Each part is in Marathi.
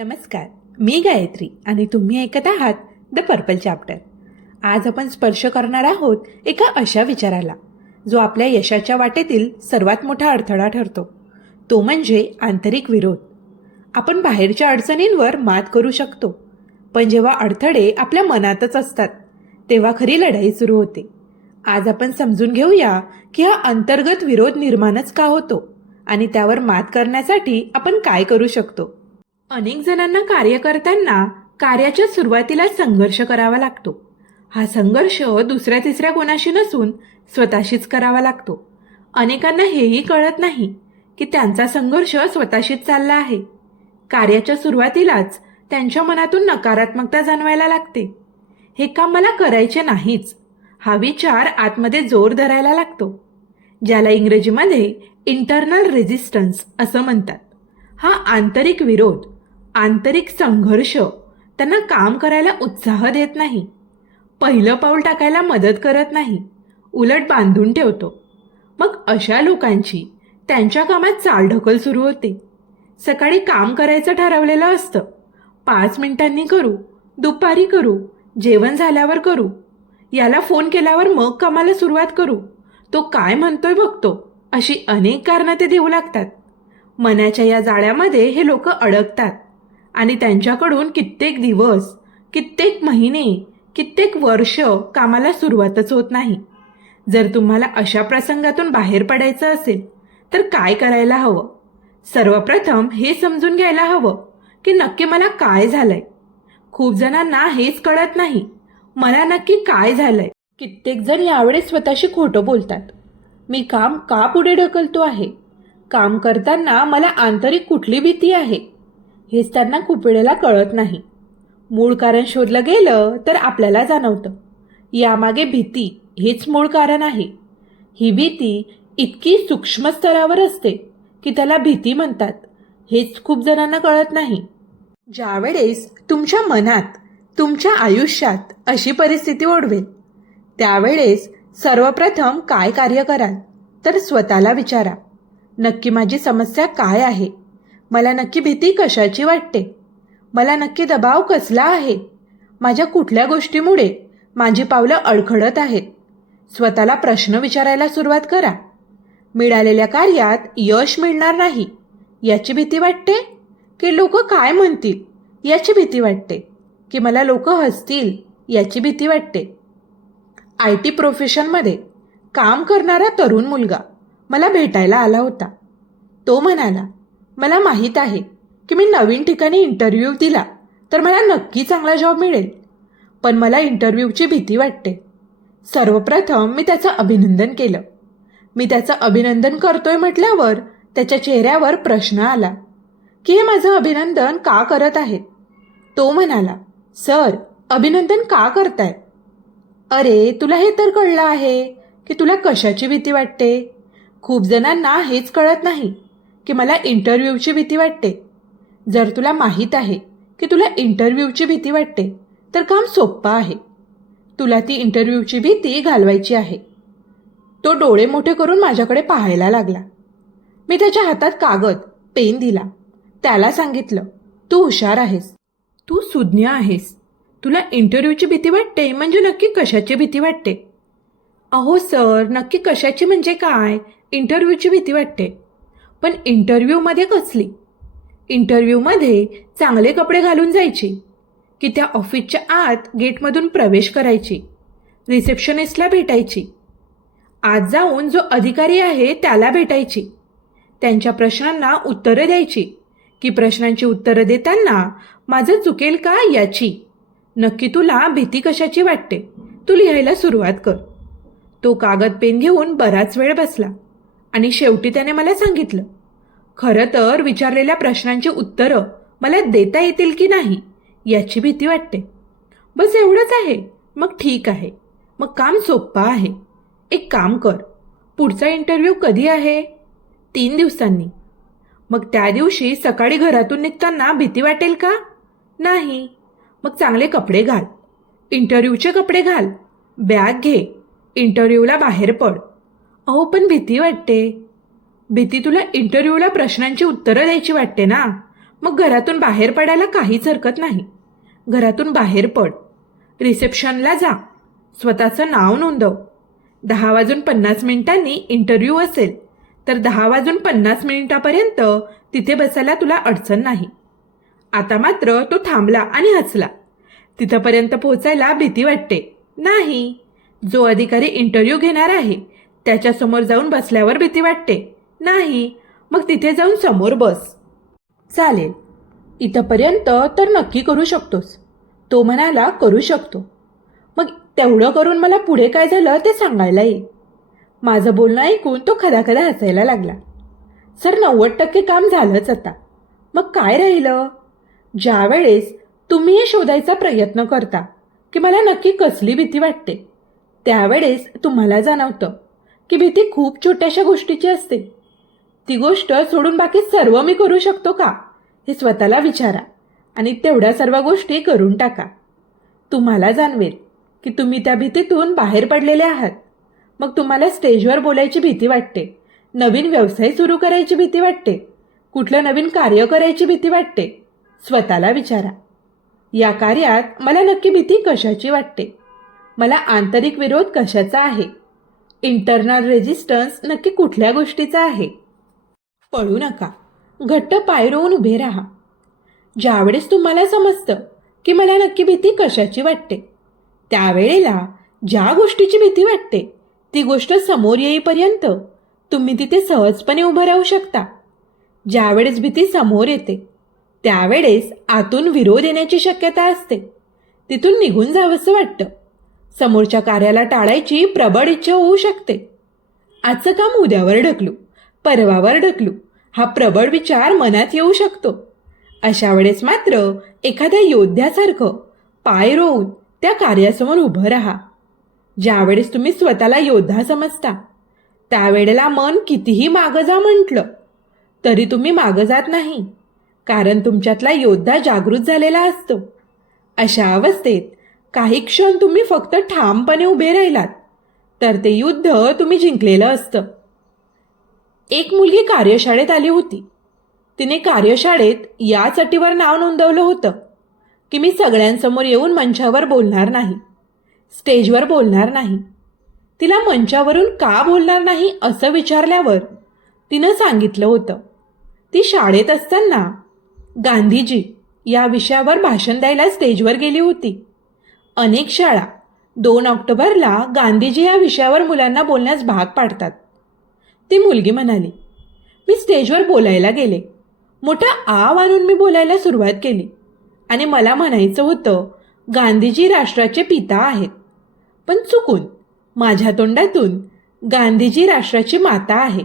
नमस्कार, मी गायत्री आणि तुम्ही ऐकत आहात द पर्पल चॅप्टर. आज आपण स्पर्श करणार आहोत एका अशा विचाराला जो आपल्या यशाच्या वाटेतील सर्वात मोठा अडथळा ठरतो. तो म्हणजे आंतरिक विरोध. आपण बाहेरच्या अडचणींवर मात करू शकतो, पण जेव्हा अडथळे आपल्या मनातच असतात तेव्हा खरी लढाई सुरू होते. आज आपण समजून घेऊया की हा अंतर्गत विरोध निर्माणच का होतो आणि त्यावर मात करण्यासाठी आपण काय करू शकतो. अनेक जणांना कार्य करताना कार्याच्या सुरुवातीला संघर्ष करावा लागतो. हा संघर्ष दुसऱ्या तिसऱ्या कोणाशी नसून स्वतःशीच करावा लागतो. अनेकांना हेही कळत नाही की त्यांचा संघर्ष स्वतःशीच चालला आहे. कार्याच्या सुरुवातीलाच त्यांच्या मनातून नकारात्मकता जाणवायला लागते. हे काम मला करायचे नाहीच, हा विचार आतमध्ये जोर धरायला लागतो, ज्याला इंग्रजीमध्ये इंटरनल रेझिस्टन्स असं म्हणतात. हा आंतरिक विरोध, आंतरिक संघर्ष त्यांना काम करायला उत्साह देत नाही, पहिलं पाऊल टाकायला मदत करत नाही, उलट बांधून ठेवतो. मग अशा लोकांची त्यांच्या कामात चालढकल सुरू होते. सकाळी काम करायचं ठरवलेलं असतं, 5 मिनिटांनी करू, दुपारी करू, जेवण झाल्यावर करू, याला फोन केल्यावर मग कामाला सुरुवात करू, तो काय म्हणतोय बघतो, अशी अनेक कारणं ते देऊ लागतात. मनाच्या या जाळ्यामध्ये हे लोक अडकतात आणि त्यांच्याकडून कित्येक दिवस, कित्येक महिने, कित्येक वर्ष कामाला सुरुवातच होत नाही. जर तुम्हाला अशा प्रसंगातून बाहेर पडायचं असेल तर काय करायला हवं? सर्वप्रथम हे समजून घ्यायला हवं की नक्की मला काय झालंय. खूप जणांना हेच कळत नाही, मला नक्की काय झालंय. कित्येक जण यावेळेस स्वतःशी खोटं बोलतात. मी काम का पुढे ढकलतो आहे? काम करताना मला आंतरिक कुठली भीती आहे? हेच त्यांना खूप वेळेला कळत नाही. मूळ कारण शोधलं गेलं तर आपल्याला जाणवतं, यामागे भीती हेच मूळ कारण आहे. ही भीती इतकी सूक्ष्म स्तरावर असते की त्याला भीती म्हणतात, हेच खूप जणांना कळत नाही. ज्यावेळेस तुमच्या मनात, तुमच्या आयुष्यात अशी परिस्थिती ओढवेल, त्यावेळेस सर्वप्रथम काय कार्य कराल तर स्वतःला विचारा, नक्की माझी समस्या काय आहे? मला नक्की भीती कशाची वाटते? मला नक्की दबाव कसला आहे? माझ्या कुठल्या गोष्टीमुळे माझी पावलं अडखडत आहेत? स्वतःला प्रश्न विचारायला सुरुवात करा. मिळालेल्या कार्यात यश मिळणार नाही याची भीती वाटते, की लोक काय म्हणतील याची भीती वाटते, की मला लोक हसतील याची भीती वाटते? IT प्रोफेशनमध्ये काम करणारा तरुण मुलगा मला भेटायला आला होता. तो म्हणाला, मला माहीत आहे की मी नवीन ठिकाणी इंटरव्ह्यू दिला तर मला नक्की चांगला जॉब मिळेल, पण मला इंटरव्ह्यूची भीती वाटते. सर्वप्रथम मी त्याचं अभिनंदन केलं. मी त्याचं अभिनंदन करतोय म्हटल्यावर त्याच्या चेहऱ्यावर प्रश्न आला की हे माझं अभिनंदन का करत आहेत? तो म्हणाला, सर, अभिनंदन का करताय? अरे, तुला हे तर कळलं आहे की तुला कशाची भीती वाटते? खूप जणांना हेच कळत नाही की मला इंटरव्ह्यूची भीती वाटते. जर तुला माहीत आहे की तुला इंटरव्ह्यूची भीती वाटते तर काम सोपं आहे. तुला ती इंटरव्ह्यूची भीती घालवायची आहे. तो डोळे मोठे करून माझ्याकडे पाहायला लागला. मी त्याच्या हातात कागद, पेन दिला. त्याला सांगितलं, तू हुशार आहेस, तू सुज्ञ आहेस. तुला इंटरव्ह्यूची भीती वाटते म्हणजे नक्की कशाची भीती वाटते? अहो सर, नक्की कशाची म्हणजे काय? इंटरव्ह्यूची भीती वाटते. पण इंटरव्ह्यूमध्ये कसली? इंटरव्ह्यूमध्ये चांगले कपडे घालून जायची, की त्या ऑफिसच्या आत गेटमधून प्रवेश करायची, रिसेप्शनिस्टला भेटायची, आत जाऊन जो अधिकारी आहे त्याला भेटायची, त्यांच्या प्रश्नांना उत्तरं द्यायची, की प्रश्नांची उत्तरं देताना माझं चुकेल का याची? नक्की तुला भीती कशाची वाटते? तू लिहायला सुरुवात कर. तो कागद पेन घेऊन बराच वेळ बसला आणि शेवटी त्याने मला सांगितलं, खरं तर विचारलेल्या प्रश्नांची उत्तरं मला देता येतील की नाही याची भीती वाटते. बस एवढंच आहे. मग ठीक आहे, मग काम सोपं आहे. एक काम कर, पुढचा इंटरव्ह्यू कधी आहे? 3 दिवसांनी. मग त्या दिवशी सकाळी घरातून निघताना भीती वाटेल का? नाही. मग चांगले कपडे घाल, इंटरव्ह्यूचे कपडे घाल, बॅग घे, इंटरव्ह्यूला बाहेर पड. अहो, पण भीती वाटते. भीती तुला इंटरव्ह्यूला प्रश्नांची उत्तरं द्यायची वाटते ना? मग घरातून बाहेर पडायला काहीच हरकत नाही. घरातून बाहेर पड, रिसेप्शनला जा, स्वतःचं नाव नोंदव. 10:50 इंटरव्ह्यू असेल तर 10:50 तिथे बसायला तुला अडचण नाही. आता मात्र तो थांबला आणि हसला. तिथपर्यंत पोहोचायला भीती वाटते? नाही. जो अधिकारी इंटरव्ह्यू घेणार आहे त्याच्यासमोर जाऊन बसल्यावर भीती वाटते? नाही. मग तिथे जाऊन समोर बस. चालेल, इथपर्यंत तर नक्की करू शकतोस. तो म्हणाला करू शकतो. मग तेवढं करून मला पुढे काय झालं ते सांगायला ये. माझं बोलणं ऐकून तो खदाखदा हसायला लागला. सर, 90% काम झालंच आता. मग काय राहिलं? ज्या वेळेस तुम्ही हे शोधायचा प्रयत्न करता की मला नक्की कसली भीती वाटते, त्यावेळेस तुम्हाला जाणवतं की भीती खूप छोट्याशा गोष्टीची असते. ती गोष्ट सोडून बाकी सर्व मी करू शकतो का हे स्वतःला विचारा आणि तेवढ्या सर्व गोष्टी करून टाका. तुम्हाला जाणवेल की तुम्ही त्या भीतीतून बाहेर पडलेले आहात. मग तुम्हाला स्टेजवर बोलायची भीती वाटते, नवीन व्यवसाय सुरू करायची भीती वाटते, कुठलं नवीन कार्य करायची भीती वाटते. स्वतःला विचारा, या कार्यात मला नक्की भीती कशाची वाटते? मला आंतरिक विरोध कशाचा आहे? इंटरनल रेजिस्टन्स नक्की कुठल्या गोष्टीचा आहे? पळू नका, घट्ट पाय रोवून उभे राहा. ज्यावेळेस तुम्हाला समजतं की मला नक्की भीती कशाची वाटते, त्यावेळेला ज्या गोष्टीची भीती वाटते ती गोष्ट समोर येईपर्यंत तुम्ही तिथे सहजपणे उभं राहू शकता. ज्यावेळेस भीती समोर येते त्यावेळेस आतून विरोध येण्याची शक्यता असते. तिथून निघून जावंसं वाटतं. समोरच्या कार्याला टाळायची प्रबळ इच्छा होऊ शकते. आजचं काम उद्यावर ढकलू, परवावर ढकलू, हा प्रबळ विचार मनात येऊ शकतो. अशा वेळेस मात्र एखाद्या योद्ध्यासारखं पाय रोवून त्या कार्यासमोर उभं राहा. ज्यावेळेस तुम्ही स्वतःला योद्धा समजता त्यावेळेला मन कितीही मागं जा म्हटलं तरी तुम्ही मागं जात नाही, कारण तुमच्यातला योद्धा जागृत झालेला असतो. अशा अवस्थेत काही क्षण तुम्ही फक्त ठामपणे उभे राहिलात तर ते युद्ध तुम्ही जिंकलेलं असतं. एक मुलगी कार्यशाळेत आली होती. तिने कार्यशाळेत याच अटीवर नाव नोंदवलं होतं की मी सगळ्यांसमोर येऊन मंचावर बोलणार नाही, स्टेजवर बोलणार नाही. तिला मंचावरून का बोलणार नाही असं विचारल्यावर तिनं सांगितलं होतं ती शाळेत असताना गांधीजी या विषयावर भाषण द्यायला स्टेजवर गेली होती. अनेक शाळा 2 ऑक्टोबरला गांधीजी या विषयावर मुलांना बोलण्यास भाग पाडतात. ती मुलगी म्हणाली, मी स्टेजवर बोलायला गेले. मोठा आव आणून मी बोलायला सुरुवात केली आणि मला म्हणायचं होतं गांधीजी राष्ट्राचे पिता आहेत, पण चुकून माझ्या तोंडातून गांधीजी राष्ट्राची माता आहे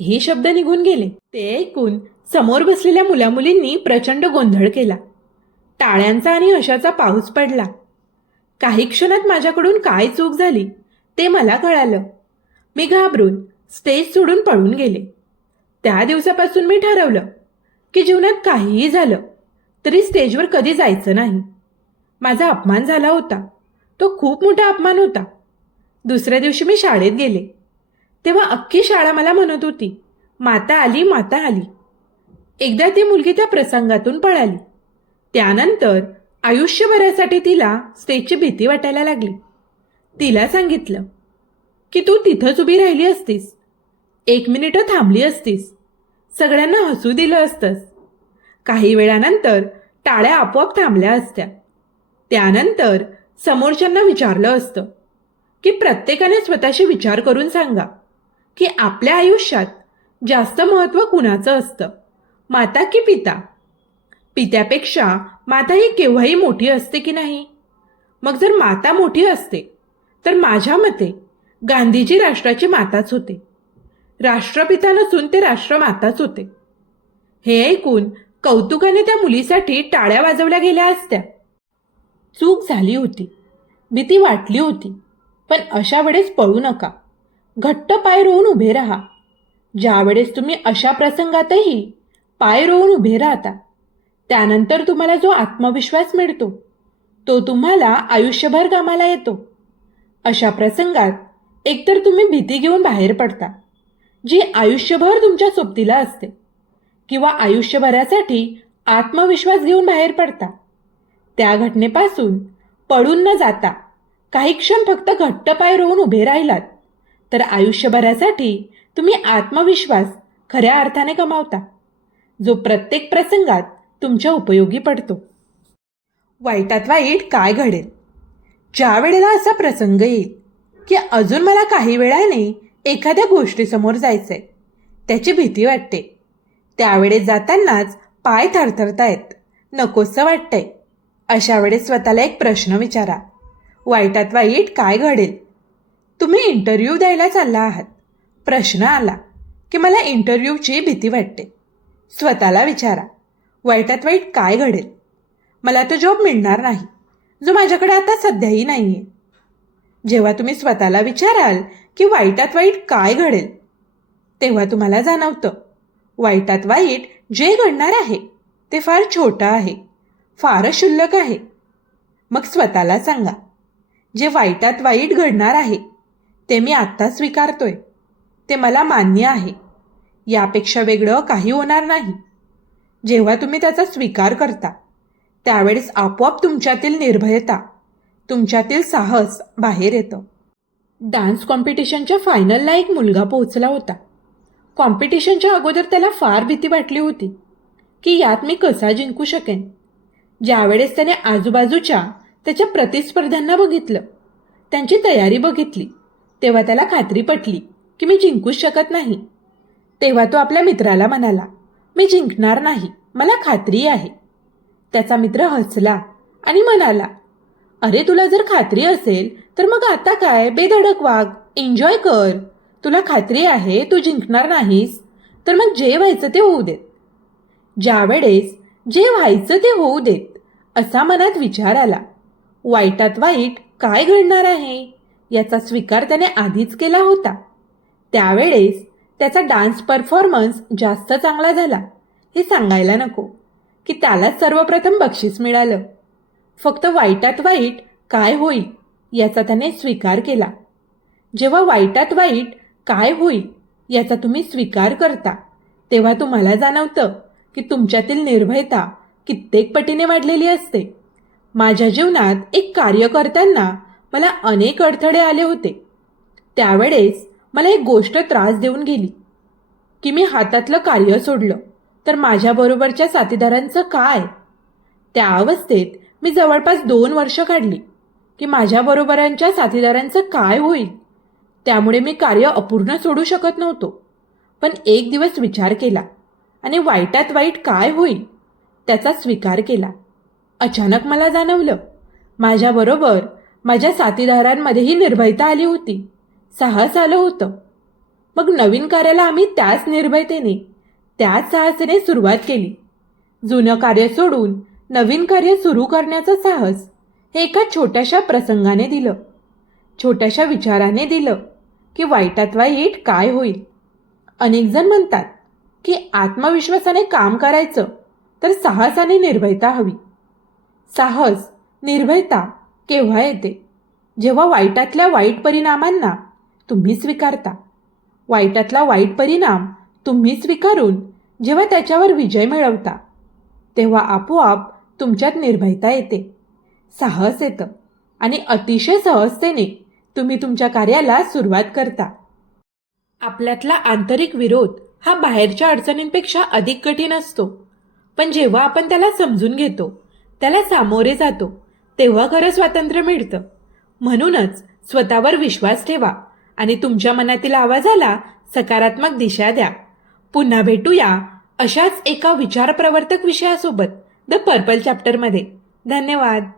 हे शब्द निघून गेले. ते ऐकून समोर बसलेल्या मुलामुलींनी प्रचंड गोंधळ केला. टाळ्यांचा आणि हशाचा पाऊस पडला. काही क्षणात माझ्याकडून काय चूक झाली ते मला कळालं. मी घाबरून स्टेज सोडून पळून गेले. त्या दिवसापासून मी ठरवलं की जीवनात काहीही झालं तरी स्टेजवर कधी जायचं नाही. माझा अपमान झाला होता, तो खूप मोठा अपमान होता. दुसऱ्या दिवशी मी शाळेत गेले तेव्हा अख्खी शाळा मला म्हणत होती, माता आली, माता आली. एकदा ती मुलगी त्या प्रसंगातून पळाली. त्यानंतर आयुष्यभरासाठी तिला स्टेजची भीती वाटायला लागली. तिला सांगितलं की तू तिथंच उभी राहिली असतीस, 1 मिनिट थांबली असतीस, सगळ्यांना हसू दिलं असतंस. काही वेळानंतर टाळ्या आपोआप थांबल्या असत्या. त्यानंतर समोरच्यांना विचारलं असतं की प्रत्येकाने स्वतःशी विचार करून सांगा की आपल्या आयुष्यात जास्त महत्त्व कुणाचं असतं, माता की पिता? पित्यापेक्षा माता ही केव्हाही मोठी असते की नाही? मग जर माता मोठी असते तर माझ्या मते गांधीजी राष्ट्राची माताच होते. राष्ट्रपिता नसून ते राष्ट्रमाताच होते. हे ऐकून कौतुकाने त्या मुलीसाठी टाळ्या वाजवल्या गेल्या असत्या. चूक झाली होती, भीती वाटली होती, पण अशा वेळेस पळू नका. घट्ट पाय रोवून उभे राहा. ज्यावेळेस तुम्ही अशा प्रसंगातही पाय रोवून उभे राहता त्यानंतर तुम्हाला जो आत्मविश्वास मिळतो तो तुम्हाला आयुष्यभर कामाला येतो. अशा प्रसंगात एकतर तुम्ही भीती घेऊन बाहेर पडता जी आयुष्यभर तुमच्या सोबतीला असते, किंवा आयुष्यभरासाठी आत्मविश्वास घेऊन बाहेर पडता. त्या घटनेपासून पळून न जाता काही क्षण फक्त घट्ट पाय रोवून उभे राहिलात तर आयुष्यभरासाठी तुम्ही आत्मविश्वास खऱ्या अर्थाने कमावता, जो प्रत्येक प्रसंगात तुमच्या उपयोगी पडतो. वाईटात वाईट काय घडेल? ज्या वेळेला असा प्रसंग येईल की अजून मला काही वेळाने एखाद्या गोष्टीसमोर जायचंय, त्याची भीती वाटते, त्यावेळेस जातानाच पाय थरथरतायत, नकोसं वाटतंय, अशा वेळेस स्वतःला एक प्रश्न विचारा, वाईटात वाईट काय घडेल? तुम्ही इंटरव्ह्यू द्यायला चालला आहात. प्रश्न आला की मला इंटरव्ह्यूची भीती वाटते. स्वतःला विचारा, वाईटात वाईट काय घडेल? मला तो जॉब मिळणार नाही, जो माझ्याकडे आता सध्याही नाही आहे. जेव्हा तुम्ही स्वतःला विचाराल की वाईटात वाईट काय घडेल, तेव्हा तुम्हाला जाणवतं वाईटात वाईट जे घडणार आहे ते फार छोटं आहे, फारच क्षुल्लक आहे. मग स्वतःला सांगा, जे वाईटात वाईट घडणार आहे ते मी आत्ता स्वीकारतोय, ते मला मान्य आहे, यापेक्षा वेगळं काही होणार नाही. जेव्हा तुम्ही त्याचा स्वीकार करता त्यावेळेस आपोआप तुमच्यातील निर्भयता, तुमच्यातील साहस बाहेर येतं. डान्स कॉम्पिटिशनच्या फायनलला एक मुलगा पोहोचला होता. कॉम्पिटिशनच्या अगोदर त्याला फार भीती वाटली होती की यात मी कसा जिंकू शकेन. ज्यावेळेस त्याने आजूबाजूच्या त्याच्या प्रतिस्पर्ध्यांना बघितलं, त्यांची तयारी बघितली, तेव्हा त्याला खात्री पटली की मी जिंकूच शकत नाही. तेव्हा तो आपल्या मित्राला म्हणाला, मी जिंकणार नाही, मला खात्री आहे. त्याचा मित्र हसला आणि म्हणाला, अरे तुला जर खात्री असेल तर मग आता काय, बेधडक वाग, एन्जॉय कर. तुला खात्री आहे तू जिंकणार नाहीस, तर मग जे व्हायचं ते होऊ देत. ज्यावेळेस जे व्हायचं ते होऊ देत असा मनात विचार आला, वाईटात वाईट काय घडणार आहे याचा स्वीकार त्याने आधीच केला होता, त्यावेळेस त्याचा डान्स परफॉर्मन्स जास्त चांगला झाला. हे सांगायला नको की त्याला सर्वप्रथम बक्षीस मिळालं. फक्त वाईटात वाईट काय होईल याचा त्याने स्वीकार केला. जेव्हा वाईटात वाईट काय होईल याचा तुम्ही स्वीकार करता तेव्हा तुम्हाला जाणवतं की तुमच्यातील निर्भयता कित्येक पटीने वाढलेली असते. माझ्या जीवनात एक कार्य करताना मला अनेक अडथळे आले होते. त्यावेळेस मला एक गोष्ट त्रास देऊन गेली की मी हातातलं कार्य सोडलं तर माझ्याबरोबरच्या साथीदारांचं काय. त्या अवस्थेत मी जवळपास 2 वर्ष काढली की माझ्याबरोबरांच्या साथीदारांचं काय होईल. त्यामुळे मी कार्य अपूर्ण सोडू शकत नव्हतो. पण एक दिवस विचार केला आणि वाईटात वाईट काय होईल त्याचा स्वीकार केला. अचानक मला जाणवलं, माझ्याबरोबर माझ्या साथीदारांमध्येही निर्भयता आली होती, साहस आलं होतं. मग नवीन कार्याला आम्ही त्याच निर्भयतेने, त्याच साहसाने सुरुवात केली. जुनं कार्य सोडून नवीन कार्य सुरू करण्याचं साहस हे एका छोट्याशा प्रसंगाने दिलं, छोट्याशा विचाराने दिलं की वाईटात वाईट काय होईल. अनेक जण म्हणतात की आत्मविश्वासाने काम करायचं तर साहसाने निर्भयता हवी. साहस, निर्भयता केव्हा येते? जेव्हा वाईटातल्या वाईट परिणामांना तुम्ही स्वीकारता. वाईटातला वाईट परिणाम तुम्ही स्वीकारून जेव्हा त्याच्यावर विजय मिळवता तेव्हा आपोआप तुमच्यात निर्भयता येते, साहस येतं आणि अतिशय सहजतेने तुम्ही तुमच्या कार्याला सुरुवात करता. आपल्यातला आंतरिक विरोध हा बाहेरच्या अडचणींपेक्षा अधिक कठीण असतो, पण जेव्हा आपण त्याला समजून घेतो, त्याला सामोरे जातो, तेव्हा खरं स्वातंत्र्य मिळतं. म्हणूनच स्वतःवर विश्वास ठेवा आणि तुमच्या मनातील आवाजाला सकारात्मक दिशा द्या. पुन्हा भेटूया अशाच एका विचारप्रवर्तक विषयासोबत द पर्पल चॅप्टरमध्ये. धन्यवाद.